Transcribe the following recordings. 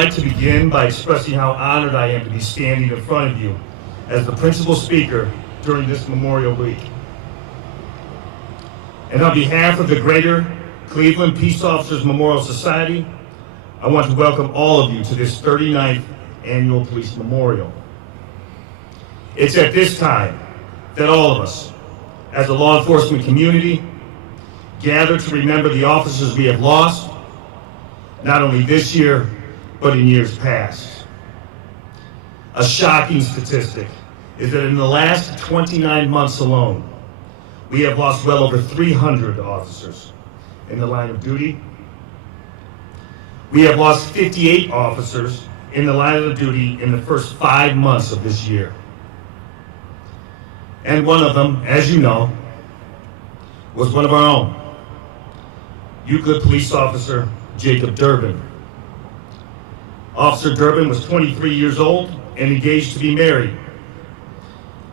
I'd like to begin by expressing how honored I am to be standing in front of you as the principal speaker during this Memorial Week. And on behalf of the Greater Cleveland Peace Officers Memorial Society, I want to welcome all of you to this 39th Annual Police Memorial. It's at this time that all of us, as a law enforcement community, gather to remember the officers we have lost, not only this year, but in years past. A shocking statistic is that in the last 29 months alone, we have lost well over 300 officers in the line of duty. We have lost 58 officers in the line of duty in the first 5 months of this year. And one of them, as you know, was one of our own, Euclid Police Officer Jacob Derbin. Officer Derbin was 23 years old and engaged to be married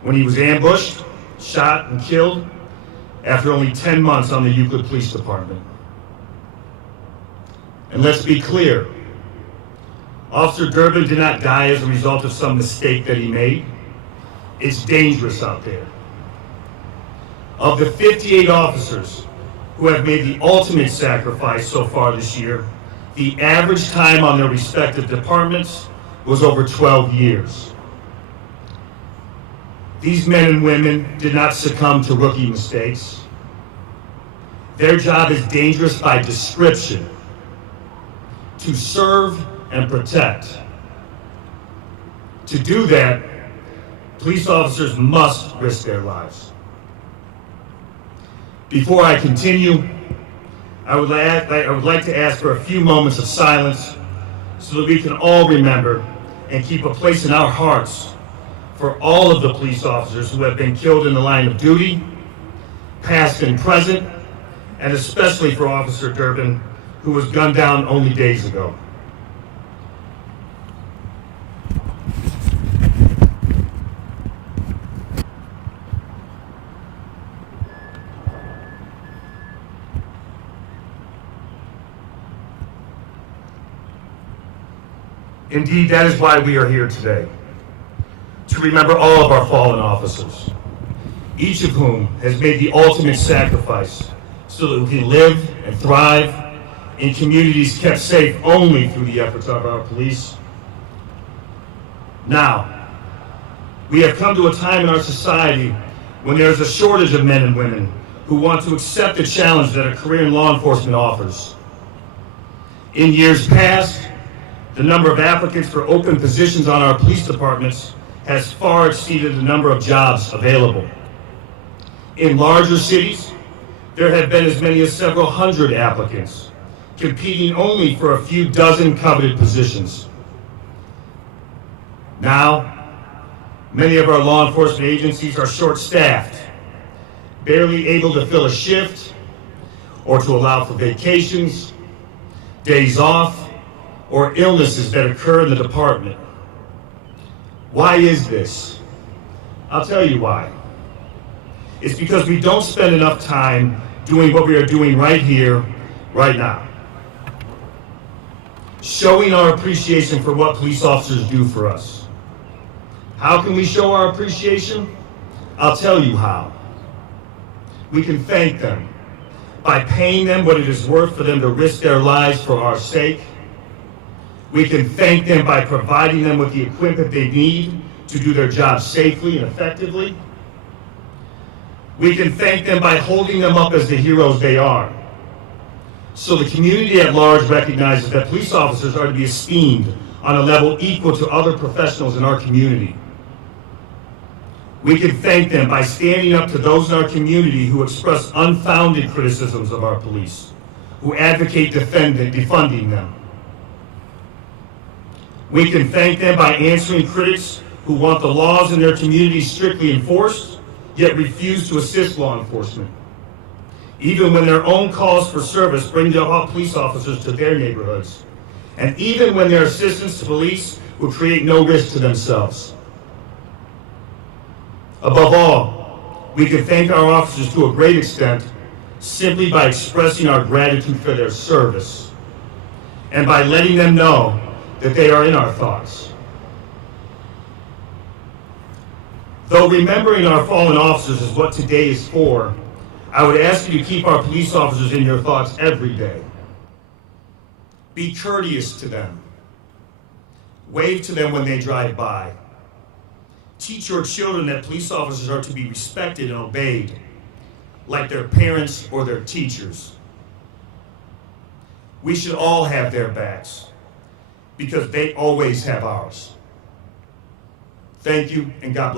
when he was ambushed, shot, and killed after only 10 months on the Euclid Police Department. And let's be clear, Officer Derbin did not die as a result of some mistake that he made. It's dangerous out there. Of the 58 officers who have made the ultimate sacrifice so far this year, the average time on their respective departments was over 12 years. These men and women did not succumb to rookie mistakes. Their job is dangerous by description: to serve and protect. To do that, police officers must risk their lives. Before I continue, I would like to ask for a few moments of silence so that we can all remember and keep a place in our hearts for all of the police officers who have been killed in the line of duty, past and present, and especially for Officer Derbin, who was gunned down only days ago. Indeed, that is why we are here today, to remember all of our fallen officers, each of whom has made the ultimate sacrifice so that we can live and thrive in communities kept safe only through the efforts of our police. Now, we have come to a time in our society when there is a shortage of men and women who want to accept the challenge that a career in law enforcement offers. In years past, the number of applicants for open positions on our police departments has far exceeded the number of jobs available. In larger cities, there have been as many as several hundred applicants, competing only for a few dozen coveted positions. Now, many of our law enforcement agencies are short-staffed, barely able to fill a shift or to allow for vacations, days off, or illnesses that occur in the department. Why is this? I'll tell you why. It's because we don't spend enough time doing what we are doing right here, right now. Showing our appreciation for what police officers do for us. How can we show our appreciation? I'll tell you how. We can thank them by paying them what it is worth for them to risk their lives for our sake. We can thank them by providing them with the equipment they need to do their job safely and effectively. We can thank them by holding them up as the heroes they are. So the community at large recognizes that police officers are to be esteemed on a level equal to other professionals in our community. We can thank them by standing up to those in our community who express unfounded criticisms of our police, who advocate defunding them. We can thank them by answering critics who want the laws in their community strictly enforced, yet refuse to assist law enforcement, even when their own calls for service bring police officers to their neighborhoods, and even when their assistance to police will create no risk to themselves. Above all, we can thank our officers to a great extent simply by expressing our gratitude for their service and by letting them know that they are in our thoughts. Though remembering our fallen officers is what today is for, I would ask you to keep our police officers in your thoughts every day. Be courteous to them. Wave to them when they drive by. Teach your children that police officers are to be respected and obeyed, like their parents or their teachers. We should all have their backs, because they always have ours. Thank you, and God bless.